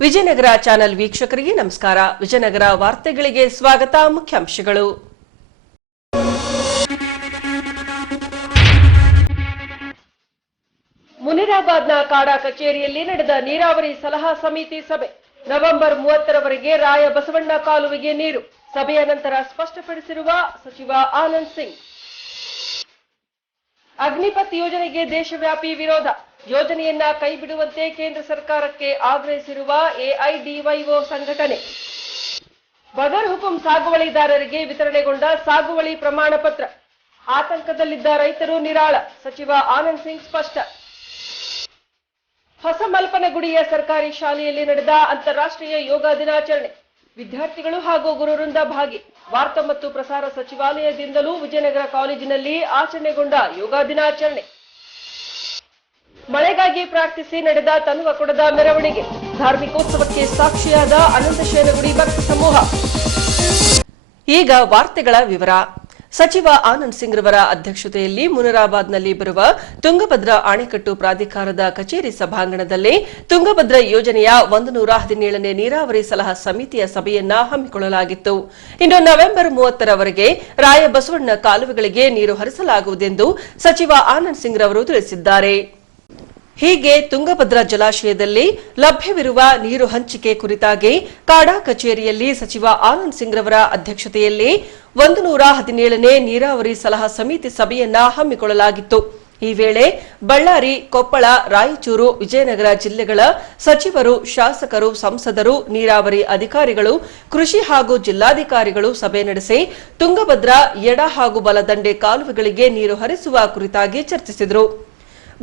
Vijayanagara channel ವೀಕ್ಷಕರಿಗೆ ನಮಸ್ಕಾರ. ವಿಜಯನಗರ ವಾರ್ತೆಗಳಿಗೆ ಸ್ವಾಗತ. ಮುಖ್ಯಾಂಶಗಳು. ಮುನಿರಾಬಾದ್ನ ಕಾಡಾ ಕಚೇರಿಯಲ್ಲಿ ನಡೆದ ನೀರಾವರಿ ಸಲಹಾ ಸಮಿತಿ ಸಭೆ. ನವೆಂಬರ್ 30ರವರೆಗೆ ರಾಯ ಬಸವಣ್ಣ ಕಾಲುವೆಗೆ ನೀರು. ಸಭೆಯ ನಂತರ ಸ್ಪಷ್ಟಪಡಿಸಿರುವ ಸಚಿವ ಆನಂದ್ ಸಿಂಗ್. ಅಗ್ನಿಪಥ್ ಯೋಜನೆಗೆ ದೇಶವ್ಯಾಪಿ ವಿರೋಧ. ಯೋಜನೆಯನ್ನ ಕೈಬಿಡುವಂತೆ ಕೇಂದ್ರ ಸರ್ಕಾರಕ್ಕೆ ಆಗ್ರಹಿಸಿರುವ ಎಐಡಿವೈಒ ಸಂಘಟನೆ. ಬದರ್ ಹುಕುಂ ಸಾಗುವಳಿದಾರರಿಗೆ ವಿತರಣೆಗೊಂಡ ಸಾಗುವಳಿ ಪ್ರಮಾಣ ಪತ್ರ. ಆತಂಕದಲ್ಲಿದ್ದ ರೈತರು ನಿರಾಳ. ಸಚಿವ ಆನಂದ್ ಸಿಂಗ್ ಸ್ಪಷ್ಟ. ಹೊಸಮಲ್ಪನಗುಡಿಯ ಸರ್ಕಾರಿ ಶಾಲೆಯಲ್ಲಿ ನಡೆದ ಅಂತಾರಾಷ್ಟ್ರೀಯ ಯೋಗ ದಿನಾಚರಣೆ. ವಿದ್ಯಾರ್ಥಿಗಳು ಹಾಗೂ ಗುರುವೃಂದ ಭಾಗಿ. ವಾರ್ತಾ ಮತ್ತು ಪ್ರಸಾರ ಸಚಿವಾಲಯದಿಂದಲೂ ವಿಜಯನಗರ ಕಾಲೇಜಿನಲ್ಲಿ ಆಚರಣೆಗೊಂಡ ಯೋಗ ದಿನಾಚರಣೆ. ಮಳೆಗಾಗಿ ಪ್ರಾರ್ಥಿಸಿ ನಡೆದ ತನುವಕೊಡದ ಮೆರವಣಿಗೆ. ಧಾರ್ಮಿಕೋತ್ಸವಕ್ಕೆ ಸಾಕ್ಷಿಯಾದ ಅನಂತಶಯನಗುಡಿ ಭಕ್ತ ಸಮೂಹ. ಈಗ ವಾರ್ತೆಗಳ ವಿವರ. ಸಚಿವ ಆನಂದ್ ಸಿಂಗ್ ರವರ ಅಧ್ಯಕ್ಷತೆಯಲ್ಲಿ ಮುನಿರಾಬಾದ್ನಲ್ಲಿ ಬರುವ ತುಂಗಭದ್ರಾ ಅಣೆಕಟ್ಟು ಪ್ರಾಧಿಕಾರದ ಕಚೇರಿ ಸಭಾಂಗಣದಲ್ಲಿ ತುಂಗಭದ್ರಾ ಯೋಜನೆಯ 117ನೇ ನೀರಾವರಿ ಸಲಹಾ ಸಮಿತಿಯ ಸಭೆಯನ್ನ ಹಮ್ಮಿಕೊಳ್ಳಲಾಗಿತ್ತು. ಇನ್ನು ನವೆಂಬರ್ 30ರವರೆಗೆ ರಾಯ ಬಸವಣ್ಣ ಕಾಲುವೆಗಳಿಗೆ ನೀರು ಹರಿಸಲಾಗುವುದೆಂದು ಸಚಿವ ಆನಂದ್ ಸಿಂಗ್ ರವರು ತಿಳಿಸಿದ್ದಾರೆ. ಹೀಗೆ ತುಂಗಭದ್ರಾ ಜಲಾಶಯದಲ್ಲಿ ಲಭ್ಯವಿರುವ ನೀರು ಹಂಚಿಕೆ ಕುರಿತಾಗಿ ಕಾಡಾ ಕಚೇರಿಯಲ್ಲಿ ಸಚಿವ ಆನಂದ್ ಸಿಂಗ್ ರವರ ಅಧ್ಯಕ್ಷತೆಯಲ್ಲಿ 117ನೇ ನೀರಾವರಿ ಸಲಹಾ ಸಮಿತಿ ಸಭೆಯನ್ನ ಹಮ್ಮಿಕೊಳ್ಳಲಾಗಿತ್ತು. ಈ ವೇಳೆ ಬಳ್ಳಾರಿ, ಕೊಪ್ಪಳ, ರಾಯಚೂರು, ವಿಜಯನಗರ ಜಿಲ್ಲೆಗಳ ಸಚಿವರು, ಶಾಸಕರು, ಸಂಸದರು, ನೀರಾವರಿ ಅಧಿಕಾರಿಗಳು, ಕೃಷಿ ಹಾಗೂ ಜಿಲ್ಲಾಧಿಕಾರಿಗಳು ಸಭೆ ನಡೆಸಿ ತುಂಗಭದ್ರಾ ಎಡ ಹಾಗೂ ಬಲದಂಡೆ ಕಾಲುವೆಗಳಿಗೆ ನೀರು ಹರಿಸುವ ಕುರಿತಾಗಿ ಚರ್ಚಿಸಿದರು.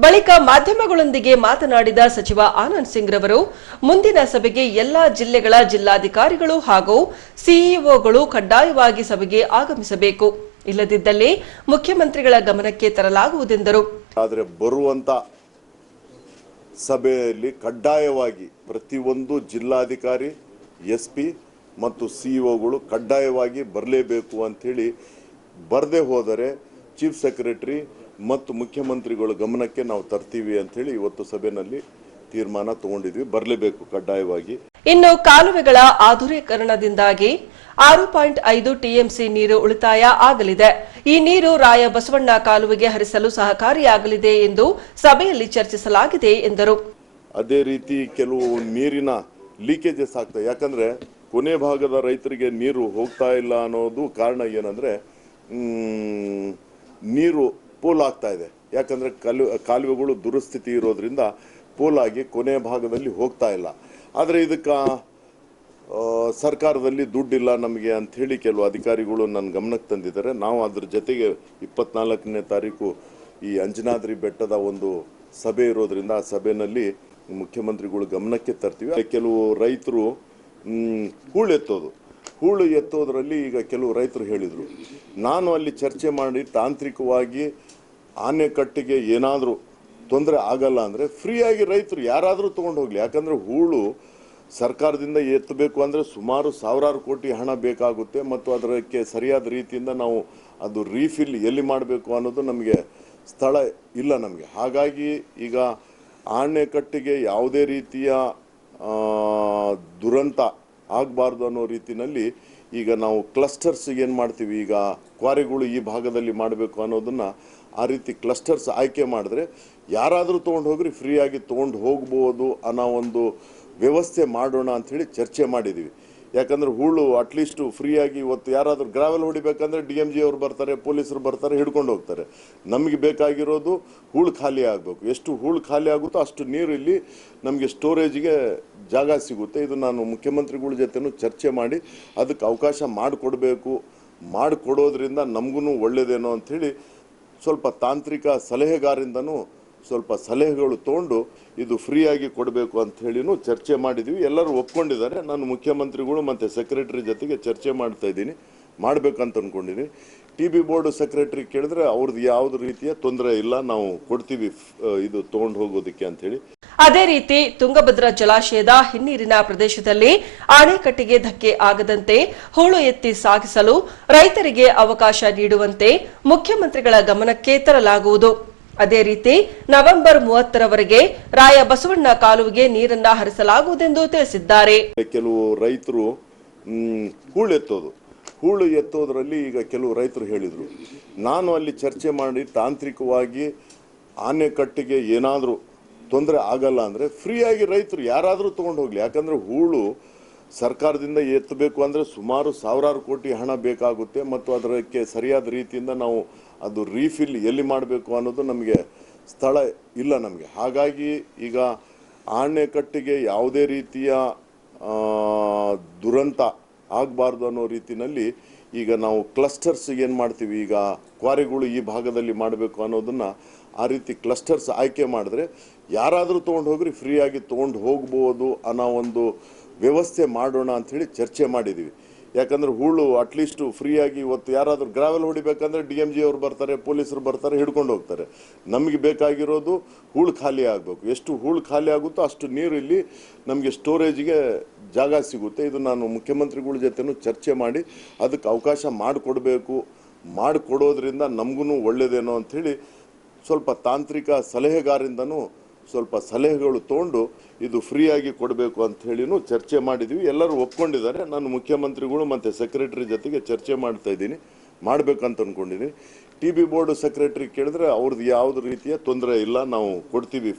ಬಳಿಕ ಮಾಧ್ಯಮಗಳೊಂದಿಗೆ ಮಾತನಾಡಿದ ಸಚಿವ ಆನಂದ್ ಸಿಂಗ್ ರವರು ಮುಂದಿನ ಸಭೆಗೆ ಎಲ್ಲಾ ಜಿಲ್ಲೆಗಳ ಜಿಲ್ಲಾಧಿಕಾರಿಗಳು ಹಾಗೂ ಸಿಇಒಗಳು ಕಡ್ಡಾಯವಾಗಿ ಸಭೆಗೆ ಆಗಮಿಸಬೇಕು. ಇಲ್ಲದಿದ್ದಲ್ಲಿ ಮುಖ್ಯಮಂತ್ರಿಗಳ ಗಮನಕ್ಕೆ ತರಲಾಗುವುದೆಂದರು. ಆದರೆ ಬರುವಂತ ಸಭೆಯಲ್ಲಿ ಕಡ್ಡಾಯವಾಗಿ ಪ್ರತಿಯೊಂದು ಜಿಲ್ಲಾಧಿಕಾರಿ, ಎಸ್ಪಿ ಮತ್ತು ಸಿಇಒಗಳು ಕಡ್ಡಾಯವಾಗಿ ಬರಲೇಬೇಕು ಅಂತ ಹೇಳಿ, ಬರದೇ ಹೋದರೆ ಚೀಫ್ ಸೆಕ್ರೆಟರಿ ಮತ್ತು ಮುಖ್ಯಮಂತ್ರಿಗಳ ಗಮನಕ್ಕೆ ನಾವು ತರ್ತೀವಿ ಅಂತ ಹೇಳಿ ಇವತ್ತು ಸಭೆಯಲ್ಲಿ ತೀರ್ಮಾನ ತಗೊಂಡಿದ್ವಿ. ಬರಲೇಬೇಕು ಕಡ್ಡಾಯವಾಗಿ. ಇನ್ನು ಕಾಲುವೆಗಳ ಆಧುನೀಕರಣದಿಂದಾಗಿ 6.5 ಟಿಎಂಸಿ ನೀರು ಉಳಿತಾಯ ಆಗಲಿದೆ. ಈ ನೀರು ರಾಯ ಬಸವಣ್ಣ ಕಾಲುವೆಗೆ ಹರಿಸಲು ಸಹಕಾರಿಯಾಗಲಿದೆ ಎಂದು ಸಭೆಯಲ್ಲಿ ಚರ್ಚಿಸಲಾಗಿದೆ ಎಂದರು. ಅದೇ ರೀತಿ ಕೆಲವು ನೀರಿನ ಲೀಕೇಜಸ್ ಆಗ್ತದೆ. ಯಾಕಂದ್ರೆ ಕೊನೆ ಭಾಗದ ರೈತರಿಗೆ ನೀರು ಹೋಗ್ತಾ ಇಲ್ಲ ಅನ್ನೋದು ಕಾರಣ ಏನಂದ್ರೆ ನೀರು ಪೋಲ್ ಆಗ್ತಾ ಇದೆ. ಯಾಕಂದ್ರೆ ಕಾಲುವೆಗಳು ದುರಸ್ಥಿತಿ ಇರೋದ್ರಿಂದ ಪೋಲಾಗಿ ಕೊನೆ ಭಾಗದಲ್ಲಿ ಹೋಗ್ತಾ ಇಲ್ಲ. ಆದರೆ ಇದಕ್ಕೆ ಸರ್ಕಾರದಲ್ಲಿ ದುಡ್ಡಿಲ್ಲ ನಮಗೆ ಅಂಥೇಳಿ ಕೆಲವು ಅಧಿಕಾರಿಗಳು ನನ್ನ ಗಮನಕ್ಕೆ ತಂದಿದ್ದಾರೆ. ನಾವು ಅದ್ರ ಜೊತೆಗೆ 24ನೇ ತಾರೀಕು ಈ ಅಂಜನಾದ್ರಿ ಬೆಟ್ಟದ ಒಂದು ಸಭೆ ಇರೋದ್ರಿಂದ ಆ ಸಭೆಯಲ್ಲಿ ಮುಖ್ಯಮಂತ್ರಿಗಳು ಗಮನಕ್ಕೆ ತರ್ತೀವಿ. ಕೆಲವು ರೈತರು ಹೂಳು ಎತ್ತೋದ್ರಲ್ಲಿ ಈಗ ಕೆಲವು ರೈತರು ಹೇಳಿದರು, ನಾನು ಅಲ್ಲಿ ಚರ್ಚೆ ಮಾಡಿ ತಾಂತ್ರಿಕವಾಗಿ ಆನೆಕಟ್ಟಿಗೆ ಏನಾದರೂ ತೊಂದರೆ ಆಗಲ್ಲ ಅಂದರೆ ಫ್ರೀಯಾಗಿ ರೈತರು ಯಾರಾದರೂ ತೊಗೊಂಡು ಹೋಗಲಿ. ಯಾಕಂದರೆ ಹೂಳು ಸರ್ಕಾರದಿಂದ ಎತ್ತಬೇಕು ಅಂದರೆ ಸುಮಾರು ಸಾವಿರಾರು ಕೋಟಿ ಹಣ ಬೇಕಾಗುತ್ತೆ ಮತ್ತು ಅದಕ್ಕೆ ಸರಿಯಾದ ರೀತಿಯಿಂದ ನಾವು ಅದು ರೀಫಿಲ್ ಎಲ್ಲಿ ಮಾಡಬೇಕು ಅನ್ನೋದು ನಮಗೆ ಸ್ಥಳ ಇಲ್ಲ ನಮಗೆ. ಹಾಗಾಗಿ ಈಗ ಆನೆಕಟ್ಟಿಗೆ ಯಾವುದೇ ರೀತಿಯ ದುರಂತ ಆಗಬಾರ್ದು ಅನ್ನೋ ರೀತಿಯಲ್ಲಿ ಈಗ ನಾವು ಕ್ಲಸ್ಟರ್ಸ್ ಏನು ಮಾಡ್ತೀವಿ, ಈಗ ಕ್ವಾರಿಗಳು ಈ ಭಾಗದಲ್ಲಿ ಮಾಡಬೇಕು ಅನ್ನೋದನ್ನು ಆ ರೀತಿ ಕ್ಲಸ್ಟರ್ಸ್ ಆಯ್ಕೆ ಮಾಡಿದ್ರೆ ಯಾರಾದರೂ ತೊಗೊಂಡು ಹೋಗ್ರಿ, ಫ್ರೀಯಾಗಿ ತೊಗೊಂಡು ಹೋಗ್ಬೋದು ಅನ್ನೋ ಒಂದು ವ್ಯವಸ್ಥೆ ಮಾಡೋಣ ಅಂಥೇಳಿ ಚರ್ಚೆ ಮಾಡಿದ್ದೀವಿ. ಯಾಕಂದರೆ ಹೂಳು ಅಟ್ಲೀಸ್ಟು ಫ್ರೀಯಾಗಿ ಇವತ್ತು ಯಾರಾದರೂ ಗ್ರಾವೆಲ್ ಹೊಡಿಬೇಕಂದ್ರೆ DMG ಅವರು ಬರ್ತಾರೆ, ಪೊಲೀಸರು ಬರ್ತಾರೆ, ಹಿಡ್ಕೊಂಡು ಹೋಗ್ತಾರೆ. ನಮಗೆ ಬೇಕಾಗಿರೋದು ಹೂಳು ಖಾಲಿ ಆಗಬೇಕು. ಎಷ್ಟು ಹೂಳು ಖಾಲಿ ಆಗುತ್ತೋ ಅಷ್ಟು ನೀರು ಇಲ್ಲಿ ನಮಗೆ ಸ್ಟೋರೇಜ್ಗೆ ಜಾಗ ಸಿಗುತ್ತೆ. ಇದು ನಾನು ಮುಖ್ಯಮಂತ್ರಿಗಳ ಜೊತೆನೂ ಚರ್ಚೆ ಮಾಡಿ ಅದಕ್ಕೆ ಅವಕಾಶ ಮಾಡಿಕೊಡೋದ್ರಿಂದ ನಮಗೂ ಒಳ್ಳೆಯದೇನೋ ಅಂಥೇಳಿ ಸ್ವಲ್ಪ ತಾಂತ್ರಿಕ ಸಲಹೆಗಾರಿಂದನೂ ಸ್ವಲ್ಪ ಸಲಹೆಗಳು ತೊಗೊಂಡು ಇದು ಫ್ರೀಯಾಗಿ ಕೊಡಬೇಕು ಅಂತ ಹೇಳಿನೂ ಚರ್ಚೆ ಮಾಡಿದ್ವಿ. ಎಲ್ಲರೂ ಒಪ್ಕೊಂಡಿದ್ದಾರೆ. ನಾನು ಮುಖ್ಯಮಂತ್ರಿಗಳು ಮತ್ತು ಸೆಕ್ರೆಟರಿ ಜೊತೆಗೆ ಚರ್ಚೆ ಮಾಡ್ತಾ ಇದ್ದೀನಿ, ಮಾಡಬೇಕಂತ ಅಂದ್ಕೊಂಡಿದ್ದೀನಿ. TB ಬೋರ್ಡ್ ಸೆಕ್ರೆಟರಿ ಕೇಳಿದ್ರೆ ಅವ್ರದ್ದು ಯಾವುದೇ ರೀತಿಯ ತೊಂದರೆ ಇಲ್ಲ, ನಾವು ಕೊಡ್ತೀವಿ ಇದು ತೊಗೊಂಡು ಹೋಗೋದಕ್ಕೆ ಅಂತ ಹೇಳಿ. ಅದೇ ರೀತಿ ತುಂಗಭದ್ರಾ ಜಲಾಶಯದ ಹಿನ್ನೀರಿನ ಪ್ರದೇಶದಲ್ಲಿ ಅಣೆಕಟ್ಟಿಗೆ ಧಕ್ಕೆ ಆಗದಂತೆ ಹೂಳು ಎತ್ತಿ ಸಾಗಿಸಲು ರೈತರಿಗೆ ಅವಕಾಶ ನೀಡುವಂತೆ ಮುಖ್ಯಮಂತ್ರಿಗಳ ಗಮನಕ್ಕೆ ತರಲಾಗುವುದು. ಅದೇ ರೀತಿ ನವೆಂಬರ್ 30ರವರೆಗೆ ರಾಯ ಬಸವಣ್ಣ ಕಾಲುವೆಗೆ ನೀರನ್ನ ಹರಿಸಲಾಗುವುದೆಂದು ತಿಳಿಸಿದ್ದಾರೆ. ಕೆಲವು ರೈತರು ಹೂಳು ಎತ್ತೋದ್ರಲ್ಲಿ ಈಗ ಕೆಲವು ರೈತರು ಹೇಳಿದ್ರು, ನಾನು ಅಲ್ಲಿ ಚರ್ಚೆ ಮಾಡಿ ತಾಂತ್ರಿಕವಾಗಿ ಆನೆಕಟ್ಟಿಗೆ ಏನಾದರೂ ತೊಂದರೆ ಆಗಲ್ಲ ಅಂದರೆ ಫ್ರೀಯಾಗಿ ರೈತರು ಯಾರಾದರೂ ತೊಗೊಂಡು ಹೋಗಲಿ. ಯಾಕಂದರೆ ಹೂಳು ಸರ್ಕಾರದಿಂದ ಎತ್ತಬೇಕು ಅಂದರೆ ಸುಮಾರು ಸಾವಿರಾರು ಕೋಟಿ ಹಣ ಬೇಕಾಗುತ್ತೆ ಮತ್ತು ಅದಕ್ಕೆ ಸರಿಯಾದ ರೀತಿಯಿಂದ ನಾವು ಅದು ರೀಫಿಲ್ ಎಲ್ಲಿ ಮಾಡಬೇಕು ಅನ್ನೋದು ನಮಗೆ ಸ್ಥಳ ಇಲ್ಲ ನಮಗೆ. ಹಾಗಾಗಿ ಈಗ ಆಣೆಕಟ್ಟಿಗೆ ಯಾವುದೇ ರೀತಿಯ ದುರಂತ ಆಗಬಾರ್ದು ಅನ್ನೋ ರೀತಿಯಲ್ಲಿ ಈಗ ನಾವು ಕ್ಲಸ್ಟರ್ಸ್ ಏನು ಮಾಡ್ತೀವಿ, ಈಗ ಕ್ವಾರಿಗಳು ಈ ಭಾಗದಲ್ಲಿ ಮಾಡಬೇಕು ಅನ್ನೋದನ್ನು ಆ ರೀತಿ ಕ್ಲಸ್ಟರ್ಸ್ ಆಯ್ಕೆ ಮಾಡಿದ್ರೆ ಯಾರಾದರೂ ತೊಗೊಂಡು ಹೋಗ್ರಿ ಫ್ರೀಯಾಗಿ ತೊಗೊಂಡು ಹೋಗ್ಬೋದು ಅನ್ನೋ ಒಂದು ವ್ಯವಸ್ಥೆ ಮಾಡೋಣ ಅಂಥೇಳಿ ಚರ್ಚೆ ಮಾಡಿದ್ದೀವಿ. ಯಾಕಂದರೆ ಹೂಳು ಅಟ್ಲೀಸ್ಟು ಫ್ರೀಯಾಗಿ ಇವತ್ತು ಯಾರಾದರೂ ಗ್ರಾವೆಲ್ ಹೊಡಿಬೇಕಂದ್ರೆ DMG ಅವರು ಬರ್ತಾರೆ, ಪೊಲೀಸರು ಬರ್ತಾರೆ, ಹಿಡ್ಕೊಂಡು ಹೋಗ್ತಾರೆ. ನಮಗೆ ಬೇಕಾಗಿರೋದು ಹೂಳು ಖಾಲಿ ಆಗಬೇಕು. ಎಷ್ಟು ಹೂಳು ಖಾಲಿ ಆಗುತ್ತೋ ಅಷ್ಟು ನೀರು ಇಲ್ಲಿ ನಮಗೆ ಸ್ಟೋರೇಜಿಗೆ ಜಾಗ ಸಿಗುತ್ತೆ. ಇದು ನಾನು ಮುಖ್ಯಮಂತ್ರಿಗಳ ಜೊತೆನೂ ಚರ್ಚೆ ಮಾಡಿ ಅದಕ್ಕೆ ಅವಕಾಶ ಮಾಡಿಕೊಡೋದ್ರಿಂದ ನಮಗೂ ಒಳ್ಳೆಯದೇನೋ ಅಂಥೇಳಿ ಸ್ವಲ್ಪ ತಾಂತ್ರಿಕ ಸಲಹೆಗಾರಿಂದನೂ ಸ್ವಲ್ಪ ಸಲಹೆಗಳು ತೊಗೊಂಡು ಇದು ಫ್ರೀಯಾಗಿ ಕೊಡಬೇಕು ಅಂತ ಹೇಳಿನೂ ಚರ್ಚೆ ಮಾಡಿದ್ವಿ. ಎಲ್ಲರೂ ಒಪ್ಕೊಂಡಿದ್ದಾರೆ. ನಾನು ಮುಖ್ಯಮಂತ್ರಿಗಳು ಮತ್ತು ಸೆಕ್ರೆಟರಿ ಜೊತೆಗೆ ಚರ್ಚೆ ಮಾಡ್ತಾ ಇದ್ದೀನಿ, ಮಾಡಬೇಕಂತ ಅಂದ್ಕೊಂಡಿದ್ದೀನಿ. TB ಬೋರ್ಡ್ ಸೆಕ್ರೆಟರಿ ಕೇಳಿದ್ರೆ ಅವ್ರದ್ದು ಯಾವುದೇ ರೀತಿಯ ತೊಂದರೆ ಇಲ್ಲ, ನಾವು ಕೊಡ್ತೀವಿ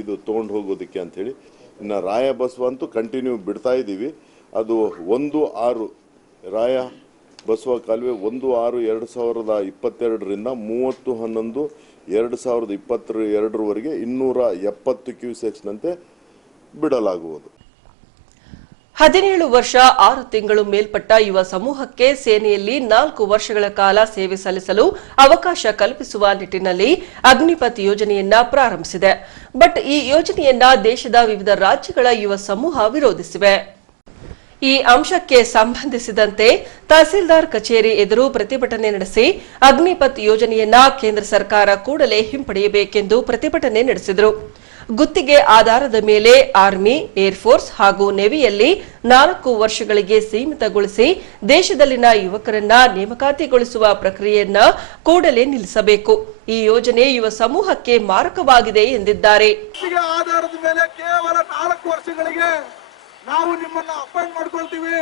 ಇದು ತೊಗೊಂಡು ಹೋಗೋದಕ್ಕೆ ಅಂಥೇಳಿ. ಇನ್ನು ರಾಯ ಬಸವ ಅಂತೂ ಕಂಟಿನ್ಯೂ ಬಿಡ್ತಾ ಇದ್ದೀವಿ. ಅದು 1/6 ರಾಯ ಬಸವ ಕಾಲುವೆ 1/6/2022ರಿಂದ 30/11/2022ವರೆಗೆ 270 ಕ್ಯೂಸೆಕ್ಸ್ನಂತೆ ಬಿಡಲಾಗುವುದು. 17 ವರ್ಷ 6 ತಿಂಗಳು ಮೇಲ್ಪಟ್ಟ ಯುವ ಸಮೂಹಕ್ಕೆ ಸೇನೆಯಲ್ಲಿ 4 ವರ್ಷಗಳ ಕಾಲ ಸೇವೆ ಸಲ್ಲಿಸಲು ಅವಕಾಶ ಕಲ್ಪಿಸುವ ನಿಟ್ಟಿನಲ್ಲಿ ಅಗ್ನಿಪಥ್ ಯೋಜನೆಯನ್ನ ಪ್ರಾರಂಭಿಸಿದೆ. ಬಟ್ ಈ ಯೋಜನೆಯನ್ನ ದೇಶದ ವಿವಿಧ ರಾಜ್ಯಗಳ ಯುವ ಸಮೂಹ ವಿರೋಧಿಸಿವೆ. ಈ ಅಂಶಕ್ಕೆ ಸಂಬಂಧಿಸಿದಂತೆ ತಹಸೀಲ್ದಾರ್ ಕಚೇರಿ ಎದುರು ಪ್ರತಿಭಟನೆ ನಡೆಸಿ ಅಗ್ನಿಪಥ್ ಯೋಜನೆಯನ್ನ ಕೇಂದ್ರ ಸರ್ಕಾರ ಕೂಡಲೇ ಹಿಂಪಡೆಯಬೇಕೆಂದು ಪ್ರತಿಭಟನೆ ನಡೆಸಿದರು. ಗುತ್ತಿಗೆ ಆಧಾರದ ಮೇಲೆ ಆರ್ಮಿ, ಏರ್ಫೋರ್ಸ್ ಹಾಗೂ ನೆವಿಯಲ್ಲಿ 4 ವರ್ಷಗಳಿಗೆ ಸೀಮಿತಗೊಳಿಸಿ ದೇಶದಲ್ಲಿನ ಯುವಕರನ್ನ ನೇಮಕಾತಿಗೊಳಿಸುವ ಪ್ರಕ್ರಿಯೆಯನ್ನ ಕೂಡಲೇ ನಿಲ್ಲಿಸಬೇಕು. ಈ ಯೋಜನೆ ಯುವ ಸಮೂಹಕ್ಕೆ ಮಾರಕವಾಗಿದೆ ಎಂದಿದ್ದಾರೆ. ಆಧಾರದ ಮೇಲೆ ಕೇವಲ 4 ವರ್ಷಗಳಿಗೆ ನಾವು ನಿಮ್ಮನ್ನ ಅಪಾಯಿಂಟ್ ಮಾಡ್ಕೊಳ್ತೀವಿ.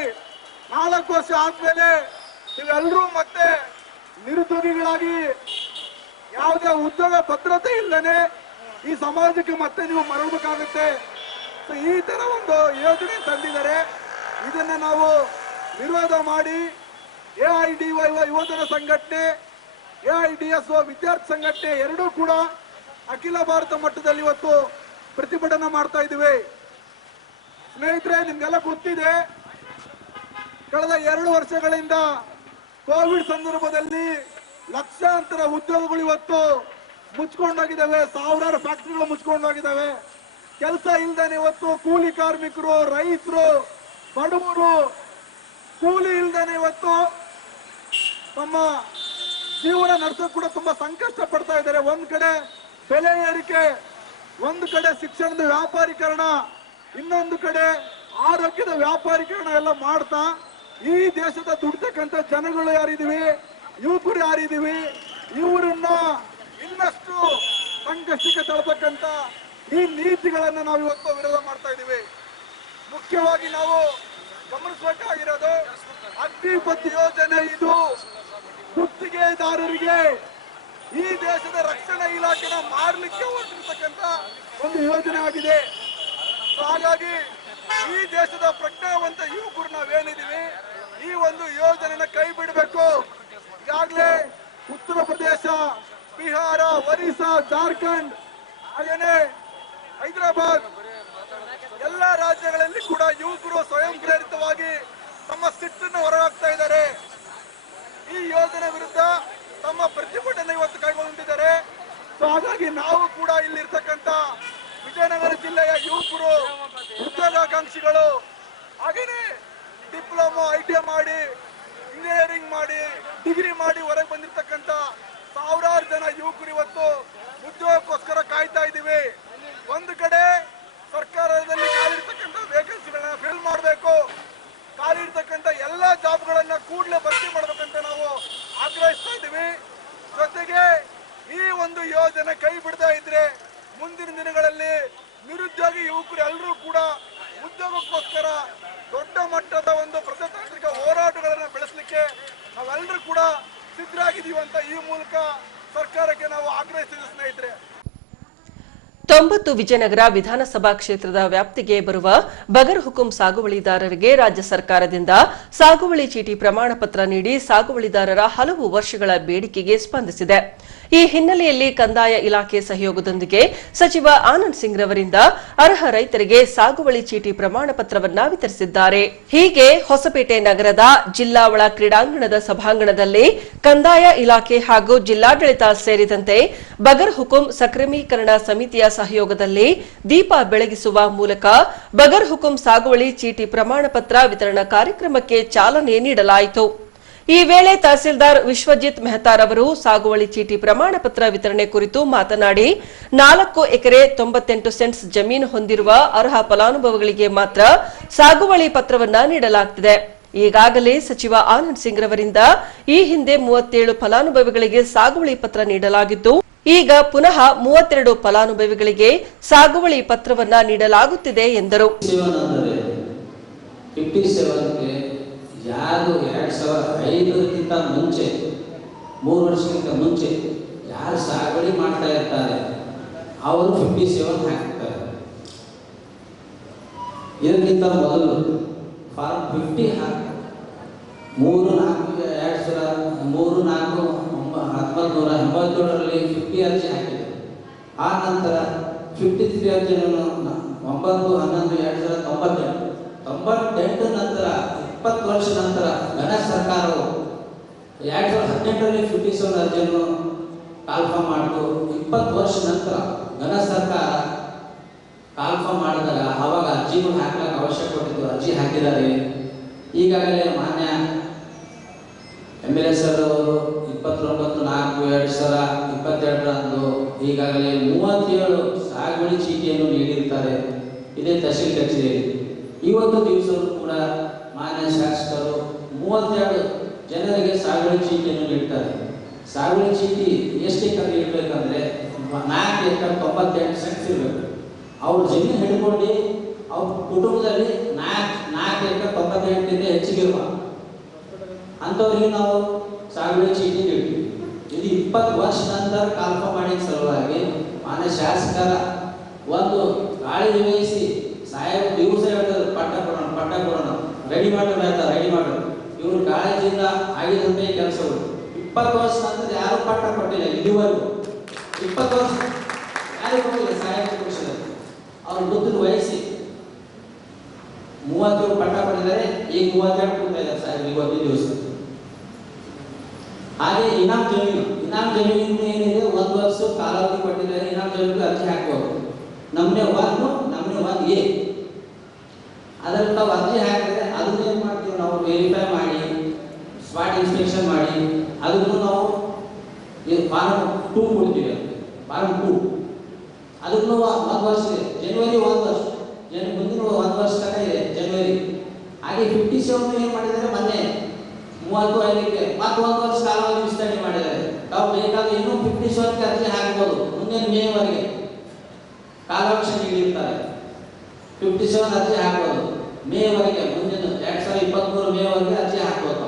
4 ವರ್ಷ ಆದ್ಮೇಲೆ ನೀವೆಲ್ಲರೂ ಮತ್ತೆ ನಿರುದ್ಯೋಗಿಗಳಾಗಿ ಯಾವುದೇ ಉದ್ಯೋಗ ಭದ್ರತೆ ಇಲ್ಲದೆ ಈ ಸಮಾಜಕ್ಕೆ ಮತ್ತೆ ನೀವು ಮರಳಬೇಕಾಗುತ್ತೆ. ಈ ತರ ಒಂದು ಯೋಜನೆ ತಂದಿದ್ದಾರೆ. ಇದನ್ನ ನಾವು ವಿರೋಧ ಮಾಡಿ AIDYY ಯುವಜನ ಸಂಘಟನೆ, AIDSO ವಿದ್ಯಾರ್ಥಿ ಸಂಘಟನೆ ಎರಡೂ ಕೂಡ ಅಖಿಲ ಭಾರತ ಮಟ್ಟದಲ್ಲಿ ಇವತ್ತು ಪ್ರತಿಭಟನೆ ಮಾಡ್ತಾ ಇದ್ದೀವಿ. ಸ್ನೇಹಿತರೆ, ನಿಮ್ಗೆಲ್ಲ ಗೊತ್ತಿದೆ, ಕಳೆದ 2 ವರ್ಷಗಳಿಂದ ಕೋವಿಡ್ ಸಂದರ್ಭದಲ್ಲಿ ಲಕ್ಷಾಂತರ ಉದ್ಯೋಗಗಳು ಇವತ್ತು ಮುಚ್ಕೊಂಡೋಗಿದ್ದಾವೆ. ಸಾವಿರಾರು ಫ್ಯಾಕ್ಟರಿಗಳು ಮುಚ್ಕೊಂಡೋಗಿದ್ದಾವೆ. ಕೆಲಸ ಇಲ್ದೇನೆ ಇವತ್ತು ಕೂಲಿ ಕಾರ್ಮಿಕರು, ರೈತರು, ಬಡವರು ಕೂಲಿ ಇಲ್ದೇನೆ ಇವತ್ತು ತಮ್ಮ ಜೀವನ ನಡೆಸೋಕೆ ಕೂಡ ತುಂಬಾ ಸಂಕಷ್ಟ ಪಡ್ತಾ ಇದ್ದಾರೆ. ಒಂದ್ ಕಡೆ ಬೆಲೆ ಏರಿಕೆ, ಒಂದು ಕಡೆ ಶಿಕ್ಷಣದ ವ್ಯಾಪಾರೀಕರಣ, ಇನ್ನೊಂದು ಕಡೆ ಆರೋಗ್ಯದ ವ್ಯಾಪಾರೀಕರಣ ಎಲ್ಲ ಮಾಡ್ತಾ ಈ ದೇಶದ ದುಡ್ತಕ್ಕಂಥ ಜನಗಳು ಯಾರಿದೀವಿ, ಯುವಕರು ಯಾರಿದೀವಿ, ಇವರನ್ನ ಇನ್ನಷ್ಟು ಸಂಕಷ್ಟಕ್ಕೆ ತಳ್ಳತಕ್ಕಂಥ ಈ ನೀತಿಗಳನ್ನ ನಾವು ಇವತ್ತು ವಿರೋಧ ಮಾಡ್ತಾ ಇದ್ದೀವಿ. ಮುಖ್ಯವಾಗಿ ನಾವು ಗಮನಿಸಬೇಕಾಗಿರೋದು ಅಗ್ನಿಪಥ್ ಯೋಜನೆ. ಇದು ಗುತ್ತಿಗೆದಾರರಿಗೆ ಈ ದೇಶದ ರಕ್ಷಣಾ ಇಲಾಖೆನ ಮಾರಲಿಕ್ಕೆ ಹೊರಟಿರ್ತಕ್ಕಂಥ ಒಂದು ಯೋಜನೆ ಆಗಿದೆ. ಹಾಗಾಗಿ ಈ ದೇಶದ ಪ್ರಜ್ಞಾವಂತ ಯುವಕರು ನಾವೇನಿದೀವಿ, ಈ ಒಂದು ಯೋಜನೆನ ಕೈ ಬಿಡಬೇಕು. ಈಗಾಗಲೇ ಉತ್ತರ ಪ್ರದೇಶ, ಬಿಹಾರ, ಒರಿಸ್ಸಾ, ಜಾರ್ಖಂಡ್, ಹಾಗೇನೆ ಹೈದರಾಬಾದ್ ಎಲ್ಲ ರಾಜ್ಯಗಳಲ್ಲಿ ಕೂಡ ಯುವಕರು ಸ್ವಯಂ ಪ್ರೇರಿತವಾಗಿ ತಮ್ಮ ಸಿಟ್ಟನ್ನು ಹೊರಹಾಕ್ತಾ ಇದ್ದಾರೆ. ಈ ಯೋಜನೆ ವಿರುದ್ಧ ತಮ್ಮ ಪ್ರತಿಭಟನೆ ಇವತ್ತು ಕೈಗೊಂಡಿದ್ದಾರೆ. ಹಾಗಾಗಿ ನಾವು ಕೂಡ ಇಲ್ಲಿರ್ತಕ್ಕಂಥ ವಿಜಯನಗರ ಜಿಲ್ಲೆಯ ಯುವಕರು, ಉದ್ಯೋಗಾಕಾಂಕ್ಷಿಗಳು, ಹಾಗೇನೆ ಡಿಪ್ಲೊಮಾ, ITI ಮಾಡಿ, ಇಂಜಿನಿಯರಿಂಗ್ ಮಾಡಿ, ಡಿಗ್ರಿ ಮಾಡಿ ಹೊರಗೆ ಬಂದಿರತಕ್ಕಂಥ ಸಾವಿರಾರು ಜನ ಯುವಕರು ಇವತ್ತು ಉದ್ಯೋಗಕ್ಕೋಸ್ಕರ ಕಾಯ್ತಾ ಇದ್ದೀವಿ. ಒಂದು ಕಡೆ ಸರ್ಕಾರದಲ್ಲಿ ಖಾಲಿರ್ತಕ್ಕಂಥ ವೇಕೆನ್ಸಿಗಳನ್ನ ಫಿಲ್ ಮಾಡಬೇಕು, ಖಾಲಿ ಇರ್ತಕ್ಕಂಥ ಎಲ್ಲಾ ಜಾಬ್ಗಳನ್ನ ಕೂಡಲೇ ಭರ್ತಿ ಮಾಡಬೇಕಂತ ನಾವು ಆಗ್ರಹಿಸ್ತಾ ಇದ್ದೀವಿ. ಜೊತೆಗೆ ಈ ಒಂದು ಯೋಜನೆ ಕೈ ಬಿಡದೇ ಇದ್ರೆ ಮುಂದಿನ ದಿನಗಳಲ್ಲಿ ನಿರುದ್ಯೋಗಿ ಯುವಕರು ಎಲ್ಲರೂ ಕೂಡ ಉದ್ಯೋಗಕ್ಕೋಸ್ಕರ ದೊಡ್ಡ ಮಟ್ಟದ ಒಂದು ಪ್ರಜಾತಾಂತ್ರಿಕ ಹೋರಾಟಗಳನ್ನು ಬೆಳೆಸಲಿಕ್ಕೆ ನಾವೆಲ್ಲರೂ ಕೂಡ ಸಿದ್ಧರಾಗಿದ್ದೀವಿ ಅಂತ ಈ ಮೂಲಕ ಸರ್ಕಾರಕ್ಕೆ ನಾವು ಆಗ್ರಹಿಸಿದ ಸ್ನೇಹಿತರೆ. 90 ವಿಜಯನಗರ ವಿಧಾನಸಭಾ ಕ್ಷೇತ್ರದ ವ್ಯಾಪ್ತಿಗೆ ಬರುವ ಬಗರ್ ಹುಕುಂ ಸಾಗುವಳಿದಾರರಿಗೆ ರಾಜ್ಯ ಸರ್ಕಾರದಿಂದ ಸಾಗುವಳಿ ಚೀಟಿ ಪ್ರಮಾಣ ಪತ್ರ ನೀಡಿ ಸಾಗುವಳಿದಾರರ ಹಲವು ವರ್ಷಗಳ ಬೇಡಿಕೆಗೆ ಸ್ಪಂದಿಸಿದೆ. ಈ ಹಿನ್ನೆಲೆಯಲ್ಲಿ ಕಂದಾಯ ಇಲಾಖೆ ಸಹಯೋಗದೊಂದಿಗೆ ಸಚಿವ ಆನಂದ್ ಸಿಂಗ್ ರವರಿಂದ ಅರ್ಹ ರೈತರಿಗೆ ಸಾಗುವಳಿ ಚೀಟಿ ಪ್ರಮಾಣ ಪತ್ರವನ್ನ ವಿತರಿಸಿದ್ದಾರೆ. ಹೀಗೆ ಹೊಸಪೇಟೆ ನಗರದ ಜಿಲ್ಲಾ ಒಳ ಕ್ರೀಡಾಂಗಣದ ಸಭಾಂಗಣದಲ್ಲಿ ಕಂದಾಯ ಇಲಾಖೆ ಹಾಗೂ ಜಿಲ್ಲಾಡಳಿತ ಸೇರಿದಂತೆ ಬಗರ್ ಹುಕುಂ ಸಕ್ರಮೀಕರಣ ಸಮಿತಿಯ ಸಹಯೋಗದಲ್ಲಿ ದೀಪ ಬೆಳಗಿಸುವ ಮೂಲಕ ಬಗರ್ ಹುಕುಂ ಸಾಗುವಳಿ ಚೀಟಿ ಪ್ರಮಾಣ ಪತ್ರ ವಿತರಣಾ ಕಾರ್ಯಕ್ರಮಕ್ಕೆ ಚಾಲನೆ ನೀಡಲಾಯಿತು. ಈ ವೇಳೆ ತಹಸೀಲ್ದಾರ್ ವಿಶ್ವಜಿತ್ ಮೆಹತಾರ್ ಅವರು ಸಾಗುವಳಿ ಚೀಟಿ ಪ್ರಮಾಣ ಪತ್ರ ವಿತರಣೆ ಕುರಿತು ಮಾತನಾಡಿ 4 ಎಕರೆ 98 ಸೆಂಟ್ಸ್ ಜಮೀನು ಹೊಂದಿರುವ ಅರ್ಹ ಫಲಾನುಭವಿಗಳಿಗೆ ಮಾತ್ರ ಸಾಗುವಳಿ ಪತ್ರವನ್ನ ನೀಡಲಾಗುತ್ತಿದೆ. ಈಗಾಗಲೇ ಸಚಿವ ಆನಂದ್ ಸಿಂಗ್ ರವರಿಂದ ಈ ಹಿಂದೆ 37 ಫಲಾನುಭವಿಗಳಿಗೆ ಸಾಗುವಳಿ ಪತ್ರ ನೀಡಲಾಗಿದ್ದು, ಈಗ ಪುನಃ 32 ಫಲಾನುಭವಿಗಳಿಗೆ ಸಾಗುವಳಿ ಪತ್ರವನ್ನ ನೀಡಲಾಗುತ್ತಿದೆ ಎಂದರು. ಯಾರು 2005ಕ್ಕಿಂತ ಮುಂಚೆ 3 ವರ್ಷಕ್ಕಿಂತ ಮುಂಚೆ ಯಾರು ಸಾಗುವಳಿ ಮಾಡ್ತಾ ಇರ್ತಾರೆ ಅವರು 57 ಹಾಕ್ತಾರೆ. ಇದಕ್ಕಿಂತ ಮೊದಲು ಫಾರ್ಮ್ 50 ಹಾಕಿ 3/4/1987ರಲ್ಲಿ 50 ಅರ್ಜಿ ಹಾಕಿದೆ. ಆ ನಂತರ 53 ಅರ್ಜಿಯನ್ನು 9/11/2098 ನಂತರ 20 ವರ್ಷ ನಂತರ ಗಣೇಶ್ ಸರ್ಕಾರವು 2018ರಲ್ಲಿ 57 ಅರ್ಜಿಯನ್ನು ಕಾಲ್ಫಾರ್ಮ್ ಮಾಡಿತು. 20 ವರ್ಷ ನಂತರ ಗಣೇಶ್ ಸರ್ಕಾರ ಕಾಲ್ಫಾರ್ಮ್ ಮಾಡಿದಾಗ ಅವಾಗ ಅರ್ಜಿಗಳು ಹಾಕಲಿಕ್ಕೆ ಅವಶ್ಯಕ ಕೊಟ್ಟಿದ್ದು, ಅರ್ಜಿ ಹಾಕಿದ್ದಾರೆ. ಈಗಾಗಲೇ ಮಾನ್ಯ MLA ಸರ್ ಅವರು 29/4/2022ರಂದು ಈಗಾಗಲೇ 37 ಸಾಗುವಳಿ ಚೀಟಿಯನ್ನು ನೀಡಿರುತ್ತಾರೆ. ಇದೇ ತಹಶೀಲ್ ಕಚೇರಿಯಲ್ಲಿ ಇವತ್ತು ದಿವಸವೂ ಕೂಡ ಮಾನ್ಯ ಶಾಸಕರು 32 ಜನರಿಗೆ ಸಾಗುವಳಿ ಚೀಟಿಯನ್ನು ನೀಡ್ತಾರೆ. ಸಾಗುವಳಿ ಚೀಟಿ ಎಷ್ಟು ಎಕರೆ ಇರಬೇಕಂದ್ರೆ 4 ಎಕರೆ 98 ಸೆಂಟ್ಸ್ ಇರಬೇಕು. ಅವ್ರ ಜಮೀನು ಹಿಡ್ಕೊಂಡು ಅವ್ರ ಕುಟುಂಬದಲ್ಲಿ 4 ಎಕರೆ 98 ಹೆಚ್ಚಿಗಿರುವ ಅಂಥವ್ರಿಗೆ ನಾವು ಸಾಗುವಳಿ ಚೀಟಿ ನೀಡ್ತೀವಿ. ಇದು 20 ವರ್ಷ ನಂತರ ಕಾಲ್ಫಾರ್ಮ್ ಮಾಡಿದ ಸಲುವಾಗಿ ಮಾನ್ಯ ಶಾಸಕರ ಒಂದು ಗಾಳಿ ವಹಿಸಿ ಸಾಹೇಬ್ ದಿವಸ ಹೇಳಿದ್ರು ಪಟ್ಟ ಕೊಡೋಣ ರೆಡಿ ಮಾಡೋದು ಇವ್ರ ಕಾಳಜಿಯಿಂದ ಆಗಿದಂತೆ ಕೆಲಸಗಳು. 20 ವರ್ಷ ನಂತರ ಯಾರು ಪಟ್ಟ ಕೊಟ್ಟಿಲ್ಲ ಇಲ್ಲಿವರೆಗೂ. 20 ವರ್ಷ ಯಾರು ಕೊಟ್ಟಿಲ್ಲ ಸಾಹೇಬ್ ಪಕ್ಷದಲ್ಲಿ ಅವ್ರ ಬುದ್ಧಿನ ವಹಿಸಿ 37 ಪಟ್ಟ ಕೊಟ್ಟಿದ್ದಾರೆ. ಈಗ 32 ಕೊಡ್ತಾ ಇದ್ದಾರೆ ಸಾಹೇಬ್ ಇವತ್ತು ದಿವಸ. ಹಾಗೆ ಇನಾಮ್ ಜಮೀನಿಂದ ಏನಿದೆ 1 ವರ್ಷ ಕಾಲಾವಧಿ ಕೊಟ್ಟಿದ್ದಾರೆ. ಇನಾಮ್ ಜಮೀನಿಗೆ ಅರ್ಜಿ ಹಾಕ್ಬೋದು. ನಮ್ಮನೆ 1A ಅದರಲ್ಲಿ ನಾವು ಅರ್ಜಿ ಹಾಕಿದ್ರೆ ಅದನ್ನ ಏನು ಮಾಡ್ತೀವಿ ನಾವು ವೆರಿಫೈ ಮಾಡಿ ಸ್ಪಾಟ್ ಇನ್ಸ್ಪೆಕ್ಷನ್ ಮಾಡಿ ಅದನ್ನು ನಾವು ಫಾರ್ಮ್ 2 ಕೊಡ್ತೀವಿ. ಫಾರ್ಮ್ 2 ಅದನ್ನು 1 ವರ್ಷ ಜನವರಿ 1 ವರ್ಷ ಮುಂದಿನ 1 ವರ್ಷ ತನಕ ಇದೆ ಜನವರಿ. ಹಾಗೆ 57 ಏನು ಮಾಡಿದ್ದಾರೆ ಮೊನ್ನೆ 35ಕ್ಕೆ ಮತ್ತೆ 1 ವರ್ಷ ಕಾಲಾವಧಿ ವಿಸ್ತರಣೆ ಮಾಡಿದ್ದಾರೆ. ತಾವು ಬೇಕಾದ್ರೆ ಇನ್ನೂ 57ಕ್ಕೆ ಅರ್ಜಿ ಹಾಕ್ಬೋದು. ಮುಂದಿನ ಮೇವರೆಗೆ ಕಾಲಾವಕಾಶ ನೀಡಿರ್ತಾರೆ. 57 ಅರ್ಜಿ ಹಾಕ್ಬೋದು ಮೇವರೆಗೆ, ಮುಂದಿನ 2023 ಮೇವರೆಗೆ ಅರ್ಜಿ ಹಾಕ್ಬೋದು.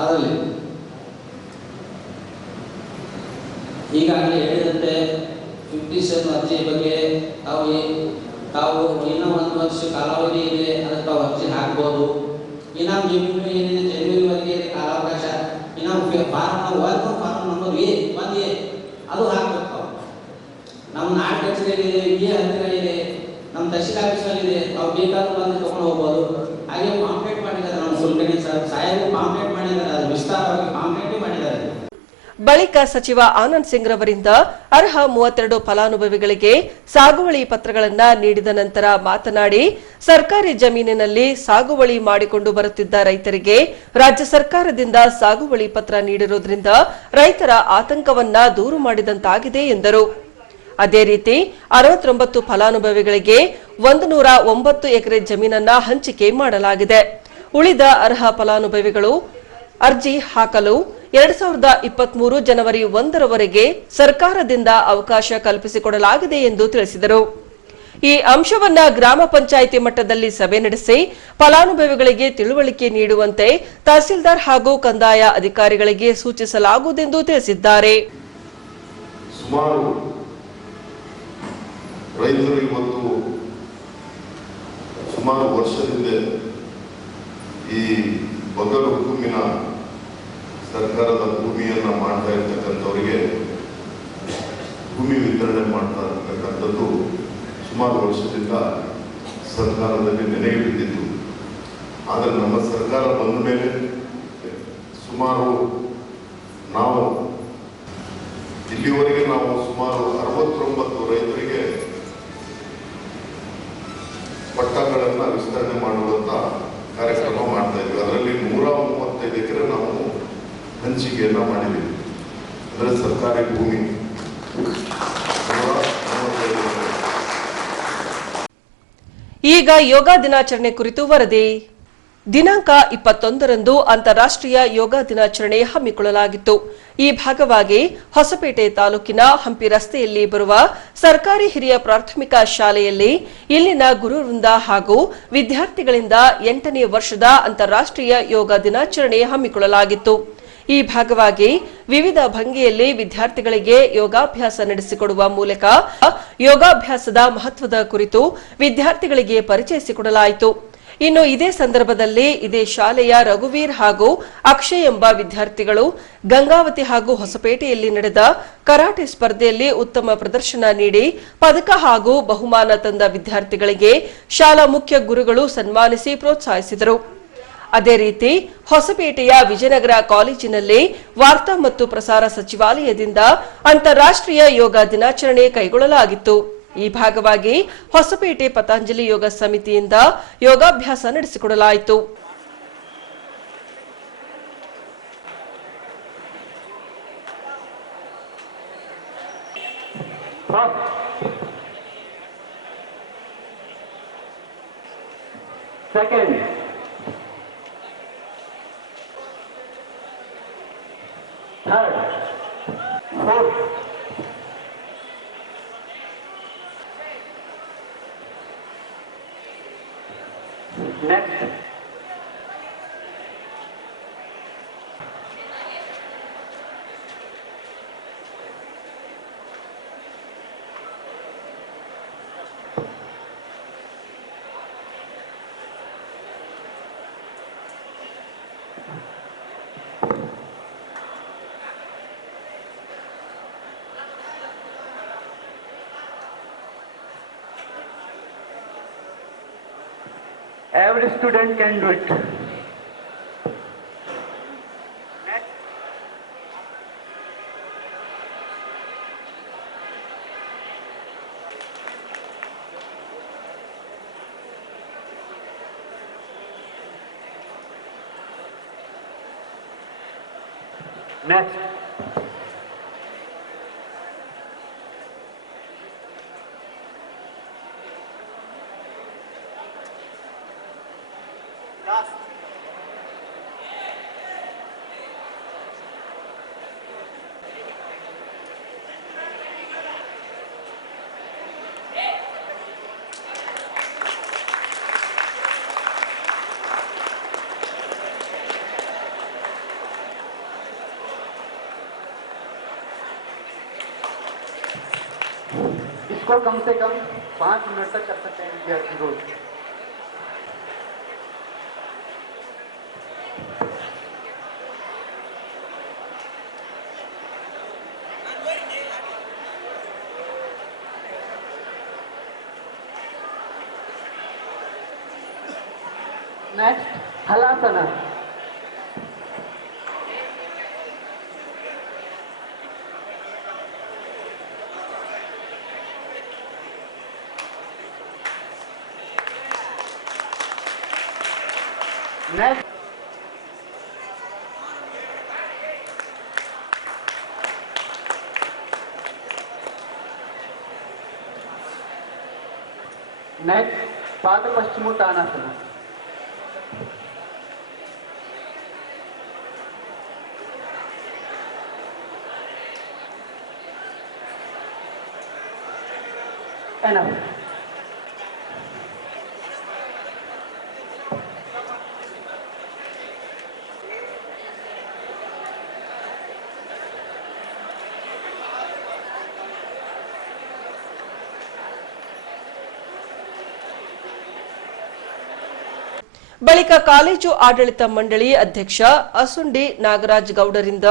ಅದರಲ್ಲಿ ಈಗಾಗಲೇ ಹೇಳಿದಂತೆ 57 ಅರ್ಜಿ ಬಗ್ಗೆ ತಾವು ಇನ್ನೂ 1 ವರ್ಷ ಕಾಲಾವಧಿ ಇದೆ, ಅದಕ್ಕೆ ತಾವು ಅರ್ಜಿ ಹಾಕ್ಬೋದು. ಇನಾಮ್ ಜಮೀನು ಏನಿದೆ ಜನವರಿವರೆಗೆ ಇದೆ ಕಾಲಾವಕಾಶ. ಇನಾಮ್ ಫಾರ್ಮ್ 1 ಫಾರ್ಮ್ ನಂಬರ್ 1A ಅದು ಹಾಕ್ಬೇಕು. ನಮ್ಮ ನಾಟ್ ಕಚೇರಿಯಲ್ಲಿ ಇದೆ, ಹತ್ತಿರ ಇದೆ, ನಮ್ಮ ತಹಶೀಲ್ ಆಫೀಸಲ್ಲಿದೆ. ನಾವು ಬೇಕಾದ್ರೂ ಬಂದು ತಗೊಂಡು ಹೋಗ್ಬೋದು. ಹಾಗೆ ಪಾಂಪ್ಲೆಟ್ ಮಾಡಿದ್ದಾರೆ ನಮ್ಮ ಕುಲಕರ್ಣಿ ಸಾಹೇಬರು ಪಾಂಪ್ಲೆಟ್ ಮಾಡಿದ್ದಾರೆ, ಅದು ವಿಸ್ತಾರವಾಗಿ ಪಾಂಪ್ಲೆಟ್ ಮಾಡಿದ್ದಾರೆ. ಬಳಿಕ ಸಚಿವ ಆನಂದ್ ಸಿಂಗ್ ರವರಿಂದ ಅರ್ಹ 32 ಫಲಾನುಭವಿಗಳಿಗೆ ಸಾಗುವಳಿ ಪತ್ರಗಳನ್ನು ನೀಡಿದ ನಂತರ ಮಾತನಾಡಿ, ಸರ್ಕಾರಿ ಜಮೀನಿನಲ್ಲಿ ಸಾಗುವಳಿ ಮಾಡಿಕೊಂಡು ಬರುತ್ತಿದ್ದ ರೈತರಿಗೆ ರಾಜ್ಯ ಸರ್ಕಾರದಿಂದ ಸಾಗುವಳಿ ಪತ್ರ ನೀಡಿರುವುದರಿಂದ ರೈತರ ಆತಂಕವನ್ನ ದೂರು ಮಾಡಿದಂತಾಗಿದೆ ಎಂದರು. ಅದೇ ರೀತಿ 69 ಫಲಾನುಭವಿಗಳಿಗೆ 109 ಎಕರೆ ಜಮೀನನ್ನ ಹಂಚಿಕೆ ಮಾಡಲಾಗಿದೆ. ಉಳಿದ ಅರ್ಹ ಫಲಾನುಭವಿಗಳು ಅರ್ಜಿ ಹಾಕಲು 2023 ಜನವರಿ 1ರವರೆಗೆ ಸರ್ಕಾರದಿಂದ ಅವಕಾಶ ಕಲ್ಪಿಸಿಕೊಡಲಾಗಿದೆ ಎಂದು ತಿಳಿಸಿದರು. ಈ ಅಂಶವನ್ನ ಗ್ರಾಮ ಪಂಚಾಯಿತಿ ಮಟ್ಟದಲ್ಲಿ ಸಭೆ ನಡೆಸಿ ಫಲಾನುಭವಿಗಳಿಗೆ ತಿಳುವಳಿಕೆ ನೀಡುವಂತೆ ತಹಸೀಲ್ದಾರ್ ಹಾಗೂ ಕಂದಾಯ ಅಧಿಕಾರಿಗಳಿಗೆ ಸೂಚಿಸಲಾಗುವುದೆಂದು ತಿಳಿಸಿದ್ದಾರೆ. ಸುಮಾರು ರೈತರು ಇವತ್ತು ಸುಮಾರು ವರ್ಷದಿಂದ ಈ ಬಗಲು ಹುಕುಮಿನ ಸರ್ಕಾರದ ಭೂಮಿಯನ್ನ ಮಾಡ್ತಾ ಇರ್ತಕ್ಕಂಥವರಿಗೆ ಭೂಮಿ ವಿತರಣೆ ಮಾಡ್ತಾ ಇರ್ತಕ್ಕಂಥದ್ದು ಸುಮಾರು ವರ್ಷದಿಂದ ಸರ್ಕಾರದಲ್ಲಿ ನೆನೆಗೆ ಬಿದ್ದಿತ್ತು. ಆದರೆ ನಮ್ಮ ಸರ್ಕಾರ ಬಂದ ಮೇಲೆ ಸುಮಾರು ಇಲ್ಲಿವರೆಗೆ ನಾವು ಸುಮಾರು 69 ರೈತರಿಗೆ ಪಟ್ಟಗಳನ್ನು ವಿಸ್ತರಣೆ ಮಾಡುವಂತ ಕಾರ್ಯಕ್ರಮ ಮಾಡ್ತಾ ಇದ್ವಿ. ಅದರಲ್ಲಿ 135 ಎಕರೆ ನಾವು ಹಂಚಿಕೆಯನ್ನ ಮಾಡಿದ್ದೀವಿ. ಅಂದರೆ ಸರ್ಕಾರಿ ಭೂಮಿ 135 ಎಕರೆ. ಈಗ ಯೋಗ ದಿನಾಚರಣೆ ಕುರಿತು ವರದಿ. ದಿನಾಂಕ 21ರಂದು ಅಂತಾರಾಷ್ಟ್ರೀಯ ಯೋಗ ದಿನಾಚರಣೆ ಹಮ್ಮಿಕೊಳ್ಳಲಾಗಿತ್ತು. ಈ ಭಾಗವಾಗಿ ಹೊಸಪೇಟೆ ತಾಲೂಕಿನ ಹಂಪಿ ರಸ್ತೆಯಲ್ಲಿ ಬರುವ ಸರ್ಕಾರಿ ಹಿರಿಯ ಪ್ರಾಥಮಿಕ ಶಾಲೆಯಲ್ಲಿ ಇಲ್ಲಿನ ಗುರುವೃಂದ ಹಾಗೂ ವಿದ್ಯಾರ್ಥಿಗಳಿಂದ 8ನೇ ವರ್ಷದ ಅಂತಾರಾಷ್ಟ್ರೀಯ ಯೋಗ ದಿನಾಚರಣೆ ಹಮ್ಮಿಕೊಳ್ಳಲಾಗಿತ್ತು. ಈ ಭಾಗವಾಗಿ ವಿವಿಧ ಭಂಗಿಯಲ್ಲಿ ವಿದ್ಯಾರ್ಥಿಗಳಿಗೆ ಯೋಗಾಭ್ಯಾಸ ನಡೆಸಿಕೊಡುವ ಮೂಲಕ ಯೋಗಾಭ್ಯಾಸದ ಮಹತ್ವದ ಕುರಿತು ವಿದ್ಯಾರ್ಥಿಗಳಿಗೆ ಪರಿಚಯಿಸಿಕೊಡಲಾಯಿತು. ಇನ್ನು ಇದೇ ಸಂದರ್ಭದಲ್ಲಿ ಇದೇ ಶಾಲೆಯ ರಘುವೀರ್ ಹಾಗೂ ಅಕ್ಷಯ್ ಎಂಬ ವಿದ್ಯಾರ್ಥಿಗಳು ಗಂಗಾವತಿ ಹಾಗೂ ಹೊಸಪೇಟೆಯಲ್ಲಿ ನಡೆದ ಕರಾಟೆ ಸ್ಪರ್ಧೆಯಲ್ಲಿ ಉತ್ತಮ ಪ್ರದರ್ಶನ ನೀಡಿ ಪದಕ ಹಾಗೂ ಬಹುಮಾನ ತಂದ ವಿದ್ಯಾರ್ಥಿಗಳಿಗೆ ಶಾಲಾ ಮುಖ್ಯ ಗುರುಗಳು ಸನ್ಮಾನಿಸಿ ಪ್ರೋತ್ಸಾಹಿಸಿದರು. ಅದೇ ರೀತಿ ಹೊಸಪೇಟೆಯ ವಿಜಯನಗರ ಕಾಲೇಜಿನಲ್ಲಿ ವಾರ್ತಾ ಮತ್ತು ಪ್ರಸಾರ ಸಚಿವಾಲಯದಿಂದ ಅಂತಾರಾಷ್ಟ್ರೀಯ ಯೋಗ ದಿನಾಚರಣೆ ಕೈಗೊಳ್ಳಲಾಗಿತ್ತು. ಈ ಭಾಗವಾಗಿ ಹೊಸಪೇಟೆ ಪತಂಜಲಿ ಯೋಗ ಸಮಿತಿಯಿಂದ ಯೋಗಾಭ್ಯಾಸ ನಡೆಸಿಕೊಡಲಾಯಿತು. Second, third, fourth, next, every student can do it. Next. Last. इसको कम से कम 5 मिनट तक कर सकते हैं विद्यार्थी रोज. नेक्स्ट हलासना. नेक्स्ट नेक्स्ट पाद पश्चिमोत्तानासना. enough. ಬಳಿಕ ಕಾಲೇಜು ಆಡಳಿತ ಮಂಡಳಿ ಅಧ್ಯಕ್ಷ ಅಸುಂಡಿ ನಾಗರಾಜ್ ಗೌಡರಿಂದ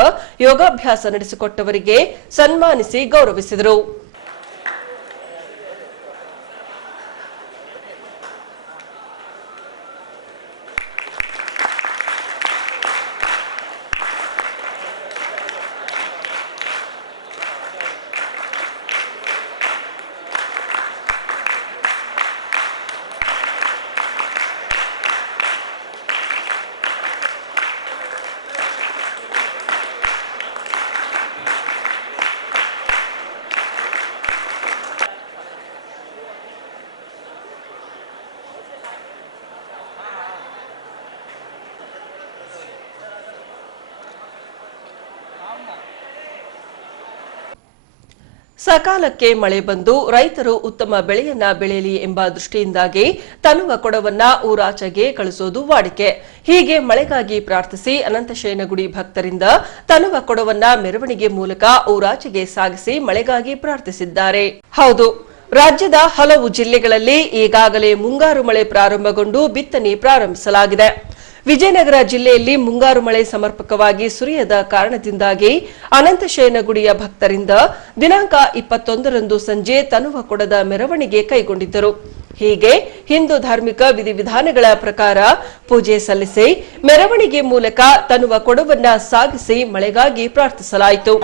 ಯೋಗಾಭ್ಯಾಸ ನಡೆಸಿಕೊಟ್ಟವರಿಗೆ ಸನ್ಮಾನಿಸಿ ಗೌರವಿಸಿದರು. ಸಕಾಲಕ್ಕೆ ಮಳೆ ಬಂದು ರೈತರು ಉತ್ತಮ ಬೆಳೆಯನ್ನ ಬೆಳೆಯಲಿ ಎಂಬ ದೃಷ್ಟಿಯಿಂದಾಗಿ ತನುವ ಕೊಡವನ್ನ ಊರಾಚೆಗೆ ಕಳಿಸೋದು ವಾಡಿಕೆ. ಹೀಗೆ ಮಳೆಗಾಗಿ ಪ್ರಾರ್ಥಿಸಿ ಅನಂತಶಯನಗುಡಿ ಭಕ್ತರಿಂದ ತನುವ ಕೊಡವನ್ನ ಮೆರವಣಿಗೆ ಮೂಲಕ ಊರಾಚೆಗೆ ಸಾಗಿಸಿ ಮಳೆಗಾಗಿ ಪ್ರಾರ್ಥಿಸಿದ್ದಾರೆ. ಹೌದು, ರಾಜ್ಯದ ಹಲವು ಜಿಲ್ಲೆಗಳಲ್ಲಿ ಈಗಾಗಲೇ ಮುಂಗಾರು ಮಳೆ ಪ್ರಾರಂಭಗೊಂಡು ಬಿತ್ತನೆ ಪ್ರಾರಂಭಿಸಲಾಗಿದೆ. ವಿಜಯನಗರ ಜಿಲ್ಲೆಯಲ್ಲಿ ಮುಂಗಾರು ಮಳೆ ಸಮರ್ಪಕವಾಗಿ ಸುರಿಯದ ಕಾರಣದಿಂದಾಗಿ ಅನಂತಶಯನಗುಡಿಯ ಭಕ್ತರಿಂದ ದಿನಾಂಕ 21ರಂದು ಸಂಜೆ ತನುವ ಕೊಡದ ಮೆರವಣಿಗೆ ಕೈಗೊಂಡಿದ್ದರು. ಹೀಗೆ ಹಿಂದೂ ಧಾರ್ಮಿಕ ವಿಧಿವಿಧಾನಗಳ ಪ್ರಕಾರ ಪೂಜೆ ಸಲ್ಲಿಸಿ ಮೆರವಣಿಗೆ ಮೂಲಕ ತನುವ ಕೊಡವನ್ನ ಸಾಗಿಸಿ ಮಳೆಗಾಗಿ ಪ್ರಾರ್ಥಿಸಲಾಯಿತು.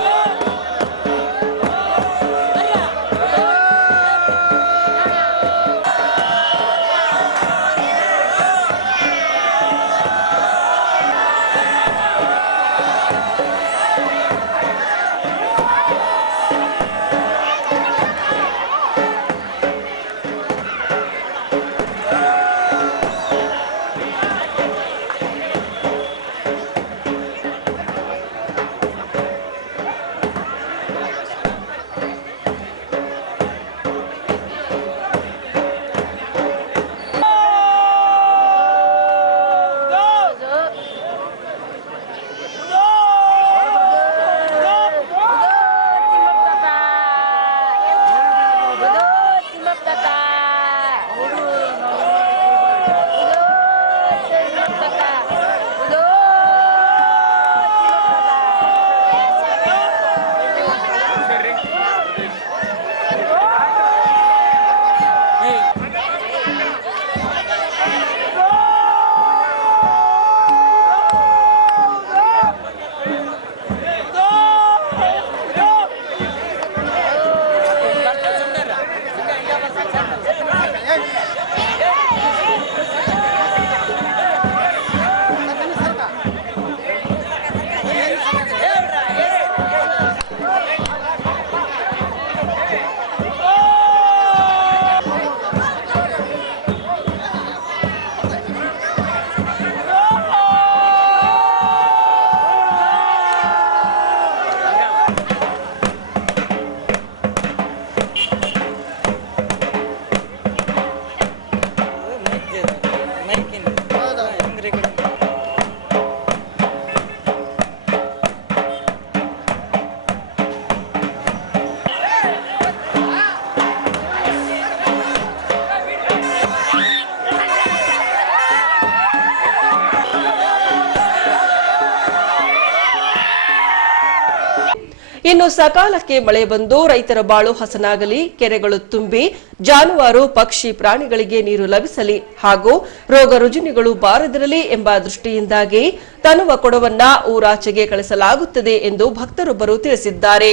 ಇನ್ನು ಸಕಾಲಕ್ಕೆ ಮಳೆ ಬಂದು ರೈತರ ಬಾಳು ಹಸನಾಗಲಿ, ಕೆರೆಗಳು ತುಂಬಿ ಜಾನುವಾರು ಪಕ್ಷಿ ಪ್ರಾಣಿಗಳಿಗೆ ನೀರು ಲಭಿಸಲಿ ಹಾಗೂ ರೋಗ ರುಜಿನಗಳು ಬಾರದಿರಲಿ ಎಂಬ ದೃಷ್ಟಿಯಿಂದಾಗಿ ತನುವ ಕೊಡವನ್ನ ಊರಾಚೆಗೆ ಕಳಿಸಲಾಗುತ್ತದೆ ಎಂದು ಭಕ್ತರೊಬ್ಬರು ತಿಳಿಸಿದ್ದಾರೆ.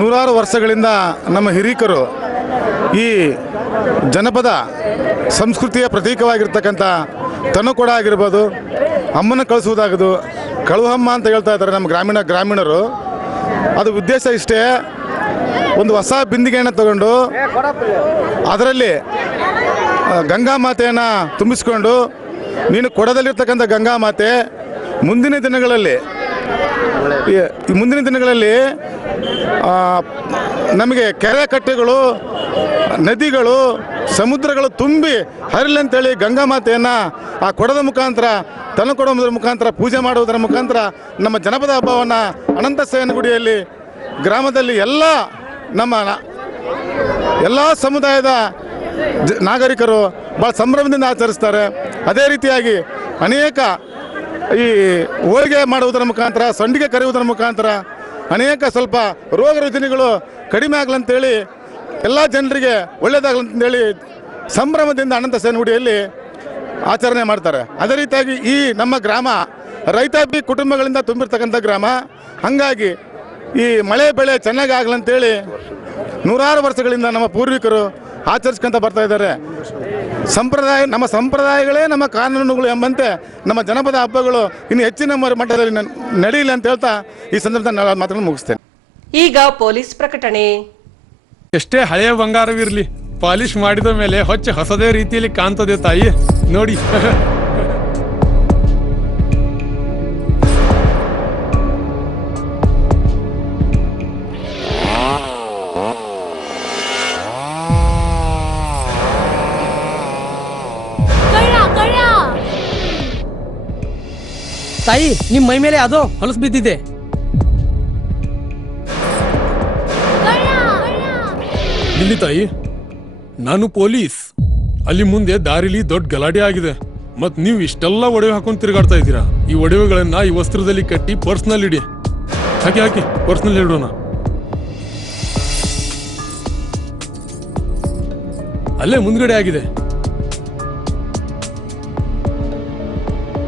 ನೂರಾರು ವರ್ಷಗಳಿಂದ ನಮ್ಮ ಹಿರೀಕರು ಈ ಜನಪದ ಸಂಸ್ಕೃತಿಯ ಪ್ರತೀಕವಾಗಿರ್ತಕ್ಕಂಥ ತನುಕೊಡ ಆಗಿರ್ಬೋದು, ಅಮ್ಮನ ಕಳಿಸುವುದಾಗೋದು, ಕಳುಹಮ್ಮ ಅಂತ ಹೇಳ್ತಾ ಇದ್ದಾರೆ ನಮ್ಮ ಗ್ರಾಮೀಣರು. ಅದು ಉದ್ದೇಶ ಇಷ್ಟೇ, ಒಂದು ಹೊಸ ಬಿಂದಿಗೆಯನ್ನು ತಗೊಂಡು ಅದರಲ್ಲಿ ಗಂಗಾ ಮಾತೆಯನ್ನು ತುಂಬಿಸ್ಕೊಂಡು ನೀನು ಕೊಡದಲ್ಲಿರ್ತಕ್ಕಂಥ ಗಂಗಾ ಮಾತೆ ಮುಂದಿನ ದಿನಗಳಲ್ಲಿ ನಮಗೆ ಕೆರೆ ಕಟ್ಟೆಗಳು, ನದಿಗಳು, ಸಮುದ್ರಗಳು ತುಂಬಿ ಹರಿಲಿ ಅಂತೇಳಿ ಗಂಗಾ ಮಾತೆಯನ್ನು ಆ ಕೊಡದ ಮುಖಾಂತರ, ತನ್ನ ಕೊಡೋದ್ರ ಮುಖಾಂತರ ಪೂಜೆ ಮಾಡುವುದರ ಮುಖಾಂತರ ನಮ್ಮ ಜನಪದ ಹಬ್ಬವನ್ನು ಅನಂತಶಯನ ಗುಡಿಯಲ್ಲಿ ಗ್ರಾಮದಲ್ಲಿ ಎಲ್ಲ ಸಮುದಾಯದ ನಾಗರಿಕರು ಭಾಳ ಸಂಭ್ರಮದಿಂದ ಆಚರಿಸ್ತಾರೆ. ಅದೇ ರೀತಿಯಾಗಿ ಅನೇಕ ಈ ಹೋಳಿಗೆ ಮಾಡುವುದರ ಮುಖಾಂತರ, ಸಂಡಿಗೆ ಕರೆಯುವುದರ ಮುಖಾಂತರ ಅನೇಕ ಸ್ವಲ್ಪ ರೋಗ ರುಜಿನಗಳು ಕಡಿಮೆ ಆಗಲಂತೇಳಿ ಎಲ್ಲ ಜನರಿಗೆ ಒಳ್ಳೆಯದಾಗಲಂತೇಳಿ ಸಂಭ್ರಮದಿಂದ ಅನಂತಶಯನ ಗುಡಿಯಲ್ಲಿ ಆಚರಣೆ ಮಾಡ್ತಾರೆ. ಅದೇ ರೀತಿಯಾಗಿ ಈ ನಮ್ಮ ಗ್ರಾಮ ರೈತಾಪಿ ಕುಟುಂಬಗಳಿಂದ ತುಂಬಿರ್ತಕ್ಕಂಥ ಗ್ರಾಮ. ಹಾಗಾಗಿ ಈ ಮಳೆ ಬೆಳೆ ಚೆನ್ನಾಗಿ ಆಗಲಂತೇಳಿ ನೂರಾರು ವರ್ಷಗಳಿಂದ ನಮ್ಮ ಪೂರ್ವಿಕರು ಆಚರಿಸ್ಕೊಂತ ಬರ್ತಾ ಇದ್ದಾರೆ. ನಮ್ಮ ಸಂಪ್ರದಾಯಗಳೇ ನಮ್ಮ ಕಾನೂನುಗಳು ಎಂಬಂತೆ ನಮ್ಮ ಜನಪದ ಹಬ್ಬಗಳು ಇನ್ನು ಹೆಚ್ಚಿನ ಮಟ್ಟದಲ್ಲಿ ನಡೆಯಲಿ ಅಂತ ಹೇಳ್ತಾ ಈ ಸಂದರ್ಭದಲ್ಲಿ ನಾನು ಮಾತನ್ನು ಮುಗಿಸ್ತೇನೆ. ಈಗ ಪೊಲೀಸ್ ಪ್ರಕಟಣೆ. ಎಷ್ಟೇ ಹಳೆಯ ಬಂಗಾರವಿರ್ಲಿ, ಪಾಲಿಶ್ ಮಾಡಿದ ಮೇಲೆ ಹೊಸದೇ ರೀತಿಯಲ್ಲಿ ಕಾಣ್ತದೆ ತಾಯಿ, ನೋಡಿ. ತಾಯಿ, ನಿಮ್ ಮೈ ಮೇಲೆ ಅದು ಹೊಲಸು ಬಿದ್ದಿದೆ. ಇಲ್ಲಿ ತಾಯಿ, ನಾನು ಪೊಲೀಸ್. ಅಲ್ಲಿ ಮುಂದೆ ದಾರಿಲಿ ದೊಡ್ಡ ಗಲಾಟೆ ಆಗಿದೆ. ಮತ್ ನೀವು ಇಷ್ಟೆಲ್ಲ ಒಡವೆ ಹಾಕೊಂಡು ತಿರುಗಾಡ್ತಾ ಇದ್ದೀರಾ. ಈ ಒಡವೆಗಳನ್ನ ಈ ವಸ್ತ್ರದಲ್ಲಿ ಕಟ್ಟಿ ಪರ್ಸ್ನಲ್ಲಿ ಇಡಿ. ಹಾಕಿ ಪರ್ಸ್ನಲ್ಲಿ ಇಡೋಣ. ಅಲ್ಲೇ ಮುಂದ್ಗಡೆ ಆಗಿದೆ.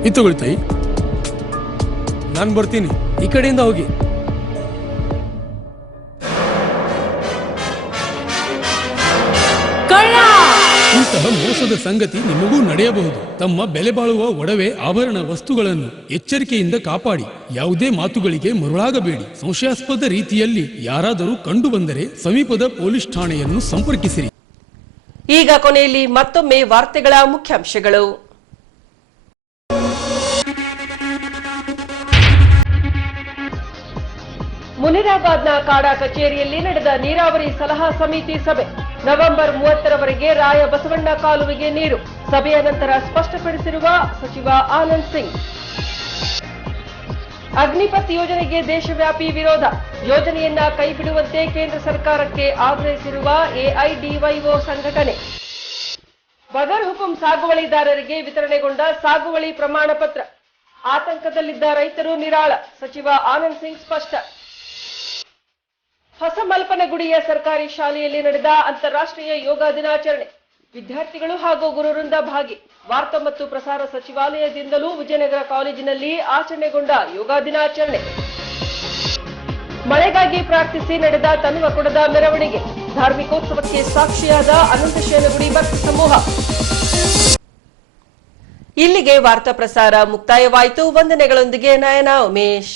ಇದು ತಗೊಳ್ಳಿ ತಾಯಿ, ನಾನು ಬರ್ತೀನಿ. ಈ ಕಡೆಯಿಂದ ಹೋಗಿ. ಇಂತಹ ಮೋಸದ ಸಂಗತಿ ನಿಮಗೂ ನಡೆಯಬಹುದು. ತಮ್ಮ ಬೆಲೆ ಬಾಳುವ ಒಡವೆ ಆಭರಣ ವಸ್ತುಗಳನ್ನು ಎಚ್ಚರಿಕೆಯಿಂದ ಕಾಪಾಡಿ. ಯಾವುದೇ ಮಾತುಗಳಿಗೆ ಮರುಳಾಗಬೇಡಿ. ಸಂಶಯಾಸ್ಪದ ರೀತಿಯಲ್ಲಿ ಯಾರಾದರೂ ಕಂಡು ಬಂದರೆ ಸಮೀಪದ ಪೊಲೀಸ್ ಠಾಣೆಯನ್ನು ಸಂಪರ್ಕಿಸಿರಿ. ಈಗ ಕೊನೆಯಲ್ಲಿ ಮತ್ತೊಮ್ಮೆ ವಾರ್ತೆಗಳ ಮುಖ್ಯಾಂಶಗಳು. ಮುನಿರಾಬಾದ್ನ ಕಾಡಾ ಕಚೇರಿಯಲ್ಲಿ ನಡೆದ ನೀರಾವರಿ ಸಲಹಾ ಸಮಿತಿ ಸಭೆ. ನವೆಂಬರ್ 30ರವರೆಗೆ ರಾಯ ಬಸವಣ್ಣ ಕಾಲುವೆಗೆ ನೀರು. ಸಭೆಯ ನಂತರ ಸ್ಪಷ್ಟಪಡಿಸಿರುವ ಸಚಿವ ಆನಂದ್ ಸಿಂಗ್. ಅಗ್ನಿಪಥ್ ಯೋಜನೆಗೆ ದೇಶವ್ಯಾಪಿ ವಿರೋಧ. ಯೋಜನೆಯನ್ನ ಕೈಬಿಡುವಂತೆ ಕೇಂದ್ರ ಸರ್ಕಾರಕ್ಕೆ ಆಗ್ರಹಿಸಿರುವ ಎಐಡಿವೈಒ ಸಂಘಟನೆ. ಬಗರ್ ಹುಕುಂ ಸಾಗುವಳಿದಾರರಿಗೆ ವಿತರಣೆಗೊಂಡ ಸಾಗುವಳಿ ಪ್ರಮಾಣ ಪತ್ರ. ಆತಂಕದಲ್ಲಿದ್ದ ರೈತರು ನಿರಾಳ. ಸಚಿವ ಆನಂದ್ ಸಿಂಗ್ ಸ್ಪಷ್ಟ. ಹೊಸಮಲ್ಪನಗುಡಿಯ ಸರ್ಕಾರಿ ಶಾಲೆಯಲ್ಲಿ ನಡೆದ ಅಂತಾರಾಷ್ಟ್ರೀಯ ಯೋಗ ದಿನಾಚರಣೆ. ವಿದ್ಯಾರ್ಥಿಗಳು ಹಾಗೂ ಗುರುವೃಂದ ಭಾಗಿ. ವಾರ್ತಾ ಮತ್ತು ಪ್ರಸಾರ ಸಚಿವಾಲಯದಿಂದಲೂ ವಿಜಯನಗರ ಕಾಲೇಜಿನಲ್ಲಿ ಆಚರಣೆಗೊಂಡ ಯೋಗ ದಿನಾಚರಣೆ. ಮಳೆಗಾಗಿ ಪ್ರಾರ್ಥಿಸಿ ನಡೆದ ತನುವಕುಡದ ಮೆರವಣಿಗೆ. ಧಾರ್ಮಿಕೋತ್ಸವಕ್ಕೆ ಸಾಕ್ಷಿಯಾದ ಅನಂತಶಯನಗುಡಿ ಭಕ್ತ ಸಮೂಹ. ಇಲ್ಲಿಗೆ ವಾರ್ತಾ ಪ್ರಸಾರ ಮುಕ್ತಾಯವಾಯಿತು. ವಂದನೆಗಳೊಂದಿಗೆ ನಯನ ಉಮೇಶ್.